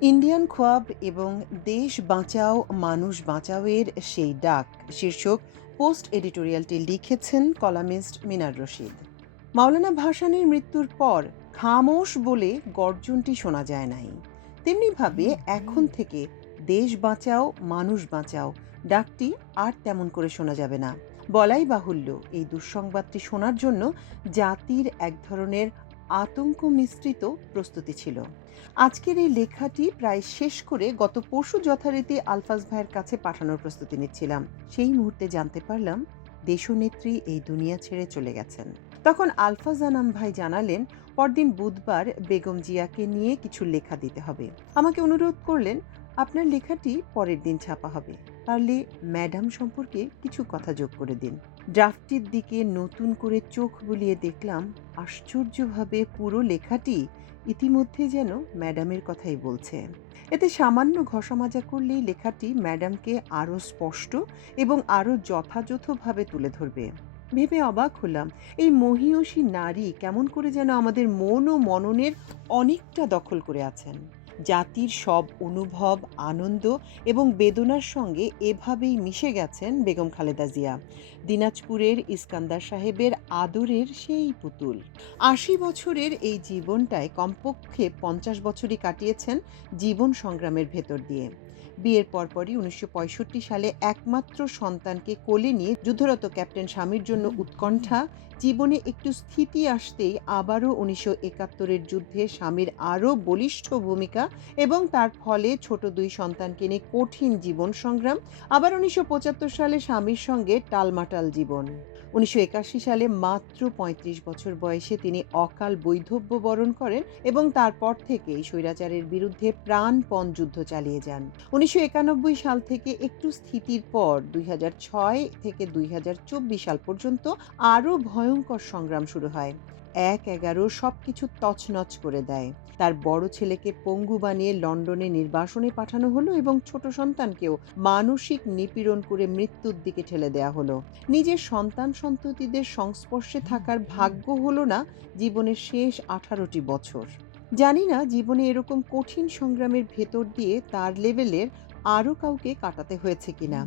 Indian খোয়াব এবং দেশ বাঁচাও মানুষ বাঁচাওয়ের সেই ডাক শীর্ষক পোস্ট এডিটোরিয়ালটি লিখেছেন কলামিস্ট মিনার রশিদ। মাওলানা ভাসানীর মৃত্যুর পর খামোশ বলে গর্জনটি শোনা যায় নাই, তেমনিভাবে এখন থেকে দেশ বাঁচাও মানুষ বাঁচাও ডাকটি আর তেমন করে শোনা যাবে না। বলাই বাহুল্য, এই দুঃসংবাদটি শোনার জন্য জাতির এক ধরনের আতঙ্ক মিশ্রিত প্রস্তুতি ছিল। আজকের এই লেখাটি প্রায় শেষ করে গত পরশু যথারীতি আলফাজ ভাইয়ের কাছে পাঠানোর প্রস্তুতি নিচ্ছিলাম। সেই মুহূর্তে জানতে পারলাম দেশনেত্রী এই দুনিয়া ছেড়ে চলে গেছেন। তখন আলফাজ আনাম ভাই জানালেন পরদিন বুধবার বেগম জিয়াকে নিয়ে কিছু লেখা দিতে হবে। আমাকে অনুরোধ করলেন আপনার লেখাটি পরের দিন ছাপা হবে, পারলে ম্যাডাম সম্পর্কে কিছু কথা যোগ করে দিন। ড্রাফটির দিকে নতুন করে চোখ বুলিয়ে দেখলাম আশ্চর্যভাবে পুরো লেখাটি ইতিমধ্যে যেন ম্যাডামের কথাই বলছে। এতে সামান্য ঘষামাজা করলেই লেখাটি ম্যাডামকে আরও স্পষ্ট এবং আরও যথাযথভাবে তুলে ধরবে। ভেবে অবাক হলাম, এই মহীয়সী নারী কেমন করে যেন আমাদের মন ও মননের অনেকটা দখল করে আছেন। জাতির সব অনুভব, আনন্দ এবং বেদনার সঙ্গে এভাবেই মিশে গেছেন বেগম খালেদা জিয়া, দিনাজপুরের ইস্কান্দার সাহেবের আদরের সেই পুতুল। ৮০ বছরের এই জীবনটায় কমপক্ষে ৫০ বছরই কাটিয়েছেন জীবন সংগ্রামের ভেতর দিয়ে। বিয়ের পরপরই ১৯৬৫ সালে একমাত্র সন্তানকে কোলে নিয়ে যুদ্ধরত ক্যাপ্টেন স্বামীর জন্য উৎকণ্ঠা, জীবনে একটু স্থিতি আসতেই আবারও ১৯৭১-এর যুদ্ধে স্বামীর আরও বলিষ্ঠ ভূমিকা এবং তার ফলে ছোট ২ সন্তানকে নিয়ে কঠিন জীবন সংগ্রাম, আবার ১৯৭৫ সালে স্বামীর সঙ্গে টালমাটাল জীবন। ১৯৮১ সালে মাত্র ৩৫ বছর বয়সে তিনি অকাল বৈধব্য বরণ করেন এবং তারপর থেকেই স্বৈরাচারের বিরুদ্ধে প্রাণপণ যুদ্ধ চালিয়ে যান। ১৯৯১ সাল থেকে একটু স্থিতির পর ২০০৬ থেকে ২০২৪ সাল পর্যন্ত আরও ভয়ঙ্কর সংগ্রাম শুরু হয়। ১/১১ সবকিছু তছনছ করে দেয়। তার বড় ছেলেকে পঙ্গু বানিয়ে লন্ডনে নির্বাসনে পাঠানো হলো এবং ছোট সন্তানকেও মানসিক নিপীড়ন করে মৃত্যুর দিকে ঠেলে দেয়া হলো। নিজের সন্তান সন্ততিদের সংস্পর্শে থাকার ভাগ্য হলো না জীবনের শেষ ১৮টি বছর। জানি না জীবনে এরকম কঠিন সংগ্রামের ভেতর দিয়ে তার লেভেলের আরও কাউকে কাটাতে হয়েছে কিনা।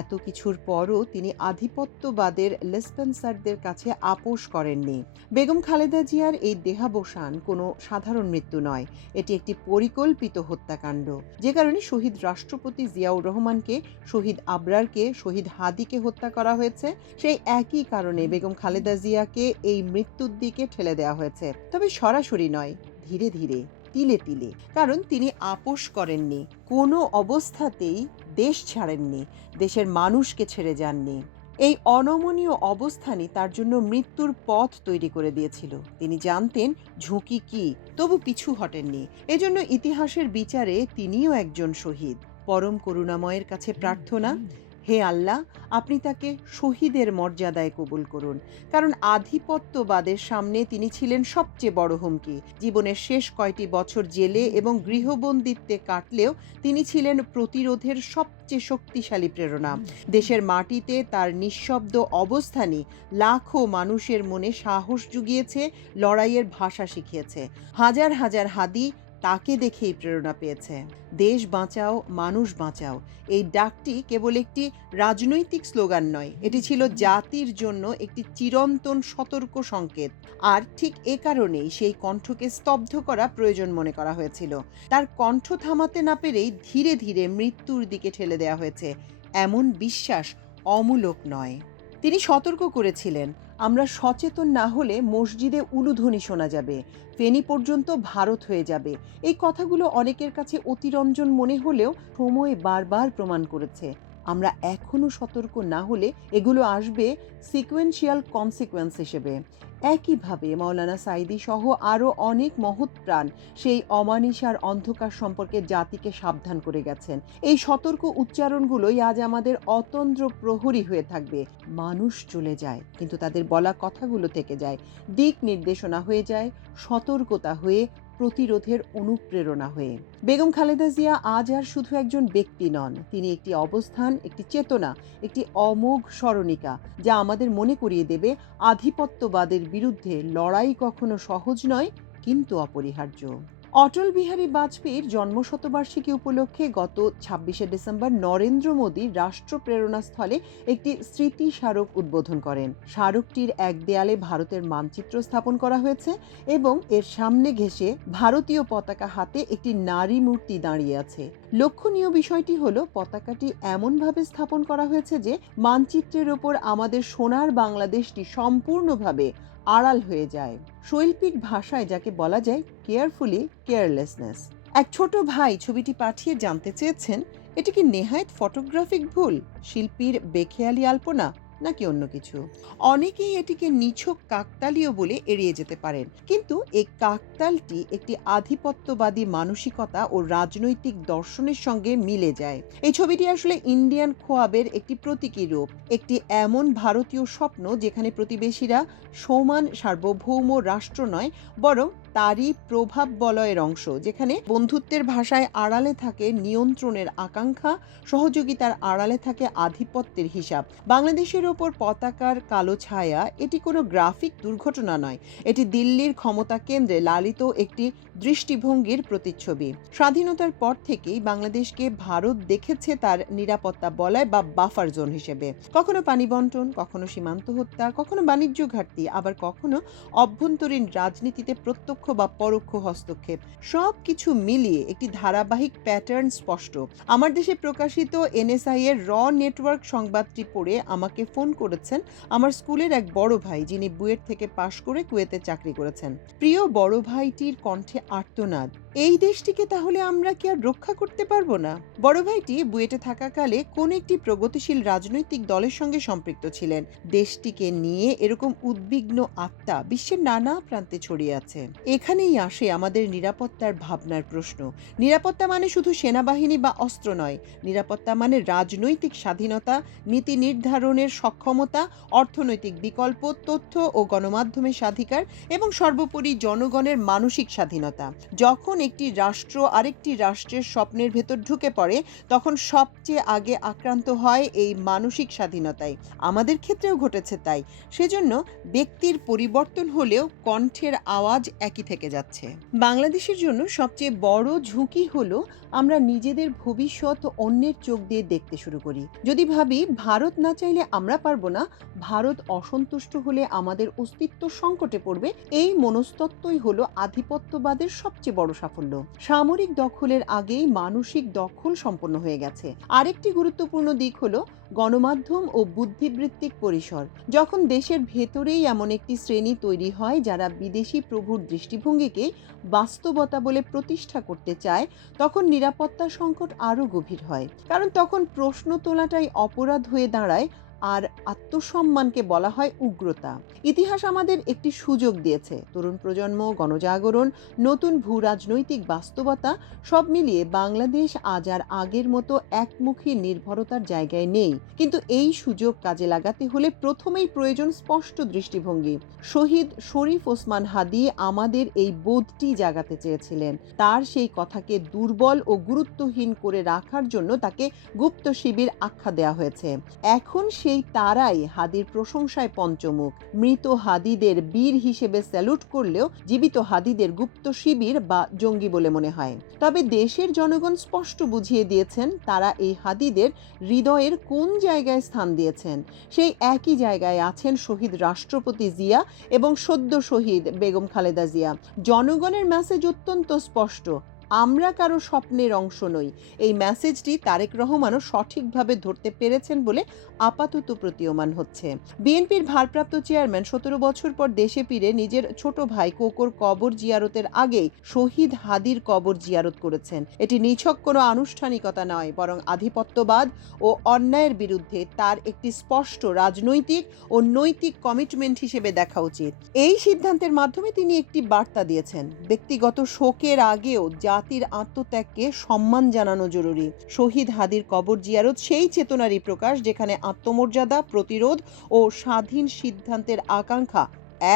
এত কিছুর পরও তিনি আধিপত্যবাদের লেসপেন্সারদের কাছে আপোস করেননি। বেগম খালেদা জিয়ার এই দেহাবসান কোনো সাধারণ মৃত্যু নয়, এটি একটি পরিকল্পিত হত্যাকাণ্ড। যে কারণে শহীদ রাষ্ট্রপতি জিয়াউর রহমানকে, শহীদ আবরারকে, শহীদ হাদিকে হত্যা করা হয়েছে, সেই একই কারণে বেগম খালেদা জিয়াকে এই মৃত্যুর দিকে ঠেলে দেওয়া হয়েছে। তবে সরাসরি নয়, ধীরে ধীরে, তিলে তিলে। কারণ তিনি আপোস করেননি, কোনো অবস্থাতেই দেশ ছাড়েননি, দেশের মানুষকে ছেড়ে যাননি। এই অনমনীয় অবস্থানই তার জন্য মৃত্যুর পথ তৈরি করে দিয়েছিল। তিনি জানতেন ঝুঁকি কি, তবু পিছু হটেননি। এজন্য ইতিহাসের বিচারে তিনিও একজন শহীদ। পরম করুণাময়ের কাছে প্রার্থনা, হে আল্লাহ, আপনি তাকে শহীদের মর্যাদায় কবুল করুন। কারণ আধিপত্যবাদের সামনে তিনি ছিলেন সবচেয়ে বড় হুমকি। জীবনের শেষ কয়টি বছর জেলে এবং গৃহবন্দিত্বে কাটলেও তিনি ছিলেন প্রতিরোধের সবচেয়ে শক্তিশালী প্রেরণা। দেশের মাটিতে তার নিঃশব্দ অবস্থানই লাখো মানুষের মনে সাহস জুগিয়েছে, লড়াইয়ের ভাষা শিখিয়েছে। হাজার হাজার হাদি তাকে দেখেই প্রেরণা পেয়েছে। দেশ বাঁচাও, মানুষ বাঁচাও, এই ডাকটি কেবল একটি রাজনৈতিক স্লোগান নয়, এটি ছিল জাতির জন্য একটি চিরন্তন সতর্ক সংকেত। আর ঠিক এ কারণেই সেই কণ্ঠকে স্তব্ধ করা প্রয়োজন মনে করা হয়েছিল। তার কণ্ঠ থামাতে না পেরেই ধীরে ধীরে মৃত্যুর দিকে ঠেলে দেওয়া হয়েছে, এমন বিশ্বাস অমূলক নয়। তিনি সতর্ক করেছিলেন, আমরা সচেতন না হলে মসজিদে উলুধ্বনি শোনা যাবে, ফেনী পর্যন্ত ভারত হয়ে যাবে। এই কথাগুলো অনেকের কাছে অতিরঞ্জন মনে হলেও সময় বারবার প্রমাণ করেছে আমরা এখনো সতর্ক না হলে এগুলো আসবে সিকোয়েন্সিয়াল কনসিকোয়েন্স হিসেবে। একইভাবে মাওলানা সাঈদী সহ আরও অনেক মহৎ প্রাণ সেই অমানিসার অন্ধকার সম্পর্কে জাতিকে সাবধান করে গেছেন। এই সতর্ক উচ্চারণগুলোই আজ আমাদের অতন্দ্র প্রহরী হয়ে থাকবে। মানুষ চলে যায়, কিন্তু তাদের বলা কথাগুলো থেকে যায়, দিক নির্দেশনা হয়ে যায়, সতর্কতা হয়ে, প্রতিরোধের অনুপ্রেরণা হয়ে। বেগম খালেদা জিয়া আজ আর শুধু একজন ব্যক্তি নন, তিনি একটি অবস্থান, একটি চেতনা, একটি অমোঘ স্মরণিকা, যা আমাদের মনে করিয়ে দেবে আধিপত্যবাদের বিরুদ্ধে লড়াই কখনো সহজ নয়, কিন্তু অপরিহার্য। অটল বিহারী বাজপেয়ীর জন্মশতবার্ষিকী উপলক্ষে গত ২৬শে ডিসেম্বর নরেন্দ্র মোদী রাষ্ট্র প্রেরণাস্থলে একটি স্মৃতি স্মারক উদ্বোধন করেন। স্মারকটির এক দেয়ালে ভারতের মানচিত্র স্থাপন করা হয়েছে এবং এর সামনে ঘেঁষে ভারতীয় পতাকা হাতে একটি নারী মূর্তি দাঁড়িয়ে আছে। লক্ষণীয় বিষয়টি হলো পতাকাটি এমনভাবে স্থাপন করা হয়েছে যে মানচিত্রের ওপর আমাদের সোনার বাংলাদেশটি সম্পূর্ণভাবে আড়াল হয়ে যায়। শৈল্পিক ভাষায় যাকে বলা যায় কেয়ারফুলি কেয়ারলেসনেস। এক ছোট ভাই ছবিটি পাঠিয়ে জানতে চেয়েছেন, এটি কি নেহায়েত ফটোগ্রাফিক ভুল, শিল্পীর বেখেয়ালি আলপনা, নাকি অন্য কিছু? অনেকেই এটিকে নিছক কাকতালীয় বলে এড়িয়ে যেতে পারেন, কিন্তু এই কাকতালটি একটি আধিপত্যবাদী মানসিকতা ও রাজনৈতিক দর্শনের সঙ্গে মিলে যায়। এই ছবিটি আসলে ইন্ডিয়ান খোয়াবের একটি প্রতীকী রূপ, একটি এমন ভারতীয় স্বপ্ন যেখানে প্রতিবেশীরা সমান সার্বভৌম রাষ্ট্র নয়, বরং তারই প্রভাব বলয়ের অংশ, যেখানে বন্ধুত্বের ভাষায় আড়ালে থাকে নিয়ন্ত্রণের আকাঙ্ক্ষা, সহযোগিতার আড়ালে থাকে আধিপত্যের হিসাব। বাংলাদেশের ওপর পতাকার কালো ছায়া এটি কোনো গ্রাফিক দুর্ঘটনা নয়, এটি দিল্লির ক্ষমতা কেন্দ্রে লালিত একটি দৃষ্টিভঙ্গির প্রতিচ্ছবি। স্বাধীনতার পর থেকেই বাংলাদেশকে ভারত দেখেছে তার নিরাপত্তা বলয় বা বাফার জোন হিসেবে। কখনো পানি বন্টন, কখনো সীমান্ত হত্যা, কখনো বাণিজ্য ঘাটতি, আবার কখনো অভ্যন্তরীণ রাজনীতিতে প্রত্যক্ষ বা পরোক্ষ হস্তক্ষেপ। সব কিছু মিলিয়ে একটি ধারাবাহিক প্যাটার্ন স্পষ্ট। আমার দেশে প্রকাশিত এনএসআই এর র নেটওয়ার্ক সংবাদটি পড়ে আমাকে ফোন করেছেন আমার স্কুলের এক বড় ভাই, যিনি বুয়েট থেকে পাশ করে কুয়েতে চাকরি করেছেন। প্রিয় বড় ভাইটির কণ্ঠে আর্তনাদ, এই দেশটিকে তাহলে আমরা কি আর রক্ষা করতে পারবো না? বড় ভাইটি বুয়েটে থাকাকালে কোন একটি প্রগতিশীল রাজনৈতিক দলের সঙ্গে সম্পৃক্ত ছিলেন। দেশটিকে নিয়ে এরকম উদ্বিগ্ন আত্মা বিশ্বের নানা প্রান্তে ছড়িয়ে আছে। এখানেই আসে আমাদের নিরাপত্তার ভাবনার প্রশ্ন। নিরাপত্তা মানে শুধু সেনাবাহিনী বা অস্ত্র নয়, নিরাপত্তা মানে রাজনৈতিক স্বাধীনতা, নীতি নির্ধারণের সক্ষমতা, অর্থনৈতিক বিকল্প, তথ্য ও গণমাধ্যমের স্বাধিকার এবং সর্বোপরি জনগণের মানসিক স্বাধীনতা। যখন একটি রাষ্ট্র আরেকটি রাষ্ট্রের স্বপ্নের ভেতর ঢুকে পড়ে, তখন সবচেয়ে আগে আক্রান্ত হয় এই মানসিক স্বাধীনতাই। আমাদের ক্ষেত্রেও ঘটেছে তাই। সেজন্য ব্যক্তির পরিবর্তন হলেও কণ্ঠের আওয়াজ একই থেকে যাচ্ছে। বাংলাদেশের জন্য সবচেয়ে বড় ঝুঁকি হলো আমরা নিজেদের ভবিষ্যৎ অন্যের চোখ দিয়ে দেখতে শুরু করি। যদি ভাবি ভারত না চাইলে আমরা পারবো না, ভারত অসন্তুষ্ট হলে আমাদের অস্তিত্ব সংকটে পড়বে, এই মনস্তত্ত্বই হলো আধিপত্যবাদের সবচেয়ে বড় সাফল্য। সামরিক দখলের আগেই মানসিক দখল সম্পন্ন হয়ে গেছে। আরেকটি গুরুত্বপূর্ণ দিক হলো গণমাধ্যম ও বুদ্ধিবৃত্তিক পরিসর। যখন দেশের ভেতরেই এমন একটি শ্রেণী তৈরি হয় যারা বিদেশি প্রভুর দৃষ্টিভঙ্গিকে বাস্তবতা বলে প্রতিষ্ঠা করতে চায়, তখন নিরাপত্তা সংকট আরও গভীর হয়। কারণ তখন প্রশ্ন তোলাটাই অপরাধ হয়ে দাঁড়ায়, আর আত্মসম্মানকে বলা হয় উগ্রতা। ইতিহাস আমাদের একটি সুযোগ দিয়েছে। তরুণ প্রজন্ম, গণজাগরণ, নতুন ভূ রাজনৈতিক বাস্তবতা সব মিলিয়ে বাংলাদেশ আজ আর আগের মতো একমুখী নির্ভরতার জায়গায় নেই। কিন্তু এই সুযোগ কাজে লাগাতে হলে প্রথমেই প্রয়োজন স্পষ্ট দৃষ্টিভঙ্গি। শহীদ শরীফ ওসমান হাদী আমাদের এই বোধটি জাগাতে চেয়েছিলেন। তার সেই কথাকে দুর্বল ও গুরুত্বহীন করে রাখার জন্য তাকে গুপ্ত শিবির আখ্যা দেওয়া হয়েছে। এখন সেই তারাই হাদীর প্রশংসায় পঞ্চমুখ। মৃত হাদীদের বীর হিসেবে স্যালুট করলেও জীবিত হাদীদের গুপ্ত শিবির বা জঙ্গি বলে মনে হয়। তবে দেশের জনগণ স্পষ্ট বুঝিয়ে দিয়েছেন তারা এই হাদীদের হৃদয়ের কোন জায়গায় স্থান দিয়েছেন। সেই একই জায়গায় আছেন শহীদ রাষ্ট্রপতি জিয়া এবং সদ্য শহীদ বেগম খালেদা জিয়া। জনগণের মেসেজ অত্যন্ত স্পষ্ট, আমরা কারো স্বপ্নের অংশ নই। এই মেসেজটি তারেক রহমানও সঠিকভাবে ধরতে পেরেছেন বলে আপাতত প্রতীয়মান হচ্ছে। বিএনপির ভারপ্রাপ্ত চেয়ারম্যান ১৭ বছর পর দেশে ফিরে নিজের ছোট ভাই কোকোর কবর জিয়ারতের আগেই শহীদ হাদীর কবর জিয়ারত করেছেন। এটি নিছক কোনো আনুষ্ঠানিকতা নয়, বরং আধিপত্যবাদ ও অন্যায়ের বিরুদ্ধে তার একটি স্পষ্ট রাজনৈতিক ও নৈতিক কমিটমেন্ট হিসেবে দেখা উচিত। এই সিদ্ধান্তের মাধ্যমে তিনি একটি বার্তা দিয়েছেন, ব্যক্তিগত শোকের আগেও জাতির আত্মত্যাগকে সম্মান জানানো জরুরি। শহীদ হাদীর কবর জিয়ারত সেই চেতনারই প্রকাশ যেখানে আত্মমর্যাদা, প্রতিরোধ ও স্বাধীন সিদ্ধান্তের আকাঙ্ক্ষা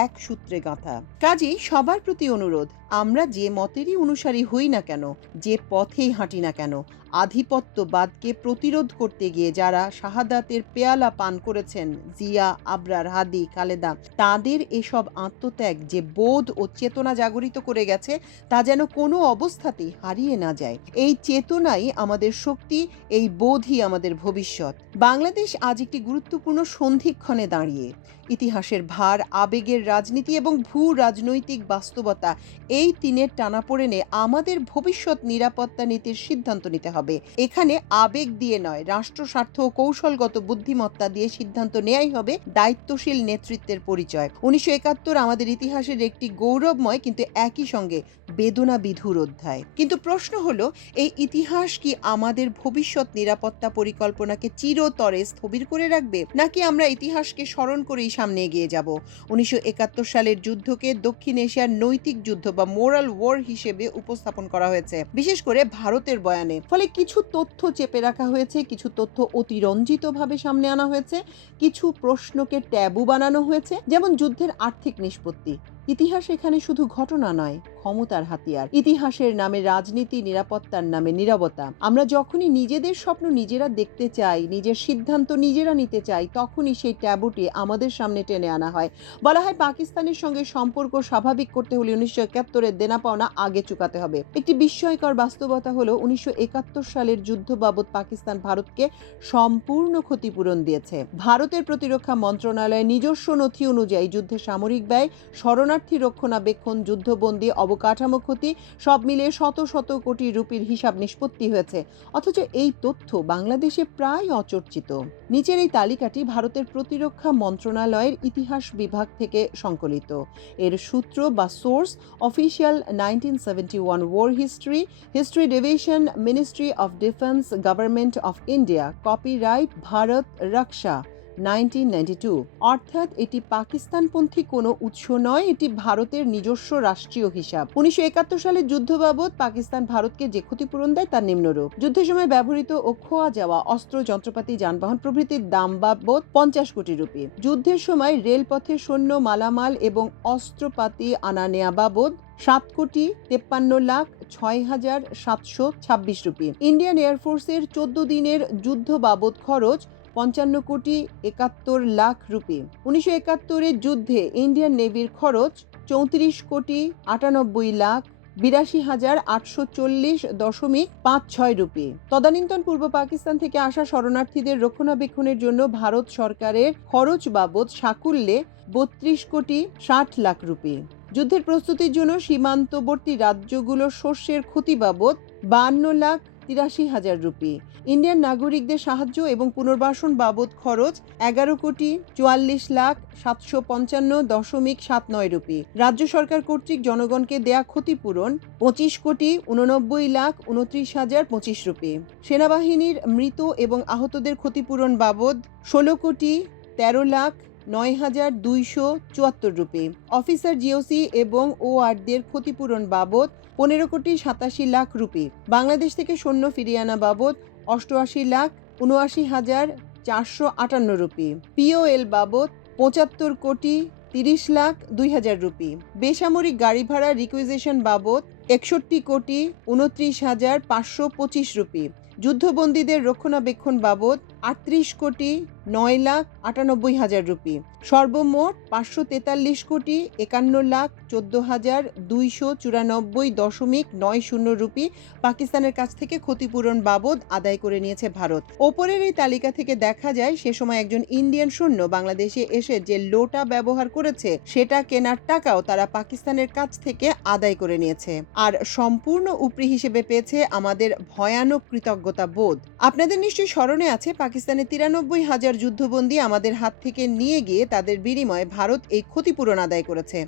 এক সূত্রে গাঁথা। কাজেই সবার প্রতি অনুরোধ, আমরা যে মতেরই অনুসারী হই না কেন, যে পথেই হাঁটি না কেন, আধিপত্যবাদকে প্রতিরোধ করতে গিয়ে যারা শাহাদাতের পেয়ালা পান করেছেন, জিয়া, আবরার, হাদি, খালেদা, তাদের এসব আত্মত্যাগ যে বোধ ও চেতনা জাগরিত করে গেছে তা যেন কোনো অবস্থাতেই হারিয়ে না যায়। এই চেতনাই আমাদের শক্তি, এই বোধই আমাদের ভবিষ্যৎ। বাংলাদেশ আজ একটি গুরুত্বপূর্ণ সন্ধিক্ষণে দাঁড়িয়ে। ইতিহাসের ভার, আবেগের রাজনীতি এবং ভূ রাজনৈতিক বাস্তবতা, এই তিনের টানাপোড়েনে আমাদের ভবিষ্যৎ নিরাপত্তা নীতির সিদ্ধান্ত নিতে হবে। এখানে আবেগ দিয়ে নয়, রাষ্ট্র স্বার্থ ও কৌশলগত বুদ্ধিমত্তা দিয়ে সিদ্ধান্ত নেয়াই হবে দায়িত্বশীল নেতৃত্বের পরিচয়। 1971 আমাদের ইতিহাসের একটি গৌরবময় কিন্তু একই সঙ্গে বেদনা বিধুর অধ্যায়। কিন্তু প্রশ্ন হলো, এই ইতিহাস কি আমাদের ভবিষ্যৎ নিরাপত্তা পরিকল্পনাকে চিরতরে স্থবির করে রাখবে, নাকি আমরা ইতিহাসকে স্মরণ করেই সামনে এগিয়ে যাব? 1971 সালের যুদ্ধকে দক্ষিণ এশিয়ার নৈতিক যুদ্ধ বা মোরাল ওয়ার হিসেবে উপস্থাপন করা হয়েছে, বিশেষ করে ভারতের বয়ানে। ফলে কিছু তথ্য চেপে রাখা হয়েছে, কিছু তথ্য অতিরঞ্জিতভাবে সামনে আনা হয়েছে, কিছু প্রশ্নকে ট্যাবু বানানো হয়েছে, যেমন যুদ্ধের আর্থিক নিষ্পত্তি। ইতিহাস এখানে শুধু ঘটনা নয়, ক্ষমতার হাতিয়ার। ইতিহাসের নামে রাজনীতি, নিরাপত্তার নামে নীরবতা। আমরা যখনই নিজেদের স্বপ্ন নিজেরা দেখতে চাই, নিজের সিদ্ধান্ত নিজেরা নিতে চাই, তখনই সেই ট্যাবুটি আমাদের সামনে টেনে আনা হয়। বলা হয় পাকিস্তানের সঙ্গে সম্পর্ক স্বাভাবিক করতে হলে 1971-এর দেনা পাওনা আগে চুকাতে হবে। একটি বিস্ময়কর বাস্তবতা হলো 1971 সালের যুদ্ধ বাবদ পাকিস্তান ভারতকে সম্পূর্ণ ক্ষতিপূরণ দিয়েছে। ভারতের প্রতিরক্ষা মন্ত্রণালয়ের নিজস্ব নথি অনুযায়ী যুদ্ধের সামরিক ব্যয়, শরণার্থী রক্ষণাবেক্ষণ, যুদ্ধবন্দী, অবকাঠামো ক্ষতি সব মিলিয়ে শত শত কোটি রুপির হিসাব নিষ্পত্তি হয়েছে। অথচ এই তথ্য বাংলাদেশে প্রায় অচর্চিত। নিচের এই তালিকাটি ভারতের প্রতিরক্ষা মন্ত্রণালয়ের ইতিহাস বিভাগ থেকে সংকলিত। এর সূত্র বা source official 1971 war history, history division, ministry of defence, government of India, copyright Bharat Raksha 1992। অর্থাৎ এটি পাকিস্তানপন্থী কোনো উৎস নয়, এটি ভারতের নিজস্ব রাষ্ট্রীয় হিসাব। 1971 সালের যুদ্ধ বাবদ পাকিস্তান ভারতকে যে ক্ষতিপূরণ দেয় তার নিম্নরূপ: যুদ্ধের সময় ব্যবহৃত ও খোয়া যাওয়া অস্ত্র, যন্ত্রপাতি, যানবাহন প্রভৃতির দাম বাবদ 50 কোটি রুপি। যুদ্ধের সময় রেলপথে সৈন্য, মালামাল এবং অস্ত্রপাতি আনা নেয়া বাবদ 7,53,06,726 রুপি। ইন্ডিয়ান এয়ারফোর্সের 14 দিনের যুদ্ধ বাবদ খরচ 55,71,00,000 রুপি। 1971-এর যুদ্ধে ইন্ডিয়ান নেভির খরচ 34,98,82,840.56 রুপি। তদানীন্তন পূর্ব পাকিস্তান থেকে আসা শরণার্থীদের রক্ষণাবেক্ষণের জন্য ভারত সরকারের খরচ বাবদ সাকুল্যে 32,60,00,000 রুপি। যুদ্ধের প্রস্তুতির জন্য সীমান্তবর্তী রাজ্যগুলোর শস্যের ক্ষতি বাবদ 52,83,000 রুপি। ইন্ডিয়ান নাগরিকদের সাহায্য এবং পুনর্বাসন বাবদ খরচ 11,44,755.79 রুপি। রাজ্য সরকার কর্তৃক জনগণকে দেয়া ক্ষতিপূরণ 25,89,29,025 রুপি। সেনাবাহিনীর মৃত এবং আহতদের ক্ষতিপূরণ বাবদ 16,13,09,274 রুপি। অফিসার, জিওসি এবং ওয়ার্ডদের ক্ষতিপূরণ বাবদ 15,87,00,000 রুপি। বাংলাদেশ থেকে সৈন্য ফিরিয়ে আনা বাবদ 88,79,458 রুপি। পিওএল বাবদ 75,30,02,000 রুপি। বেসামরিক গাড়ি ভাড়া রিকুইজিশন বাবদ 61,29,525 রুপি। যুদ্ধবন্দীদের রক্ষণাবেক্ষণ বাবদ 38,09,98,000 রুপি। সর্বমোট 543,51,14,294.90 রুপি পাকিস্তানের কাছ থেকে ক্ষতিপূরণ বাবদ আদায় করে নিয়েছে ভারত। ওপরের এই তালিকা থেকে দেখা যায় সে সময় একজন ইন্ডিয়ান সৈন্য বাংলাদেশে এসে যে লোটা ব্যবহার করেছে সেটা কেনার টাকাও তারা পাকিস্তানের কাছ থেকে আদায় করে নিয়েছে। আর সম্পূর্ণ উপরি হিসেবে পেয়েছে আমাদের ভয়ানক কৃতজ্ঞতা বোধ। আপনাদের নিশ্চয়ই স্মরণে আছে পাকিস্তানের 93,000 যুদ্ধবন্দী আমাদের হাত থেকে নিয়ে গিয়ে তাদের বিনিময়ে ভারত এই ক্ষতিপূরণ আদায় করেছে।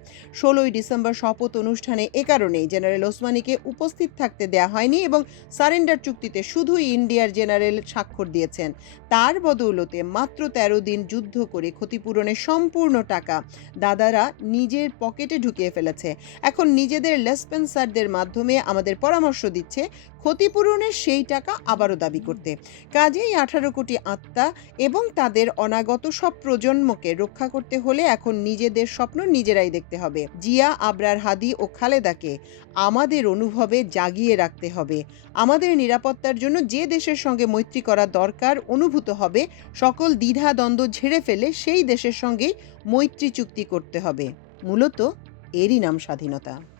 16ই ডিসেম্বর শপথ অনুষ্ঠানে এ কারণেই জেনারেল ওসমানীকে উপস্থিত থাকতে দেয়া হয়নি এবং সারেন্ডার চুক্তিতে শুধু ইন্ডিয়ার জেনারেল স্বাক্ষর দিয়েছেন। তার বদৌলতে মাত্র 13 দিন যুদ্ধ করে ক্ষতিপূরণের সম্পূর্ণ টাকা দাদারা নিজের পকেটে ঢুকিয়ে ফেলেছে। এখন নিজেদের লেসপেন্সারদের মাধ্যমে আমাদের পরামর্শ দিচ্ছে ক্ষতিপূরণের সেই টাকা আবারও দাবি করতে। কাজেই 18 কোটি আত্মা এবং তাদের অনাগত সব প্রজন্মকে রক্ষা করতে হলে এখন নিজেদের স্বপ্ন নিজেরাই দেখতে হবে। জিয়া, আবরার হাদি ও খালেদাকে আমাদের অনুভবে জাগিয়ে রাখতে হবে। আমাদের নিরাপত্তার জন্য যে দেশের সঙ্গে মৈত্রী করা দরকার অনুভূত হবে, সকল দ্বিধা-দ্বন্দ্ব ঝেড়ে ফেলে সেই দেশের সঙ্গেই মৈত্রী চুক্তি করতে হবে। মূলত এরই নাম স্বাধীনতা।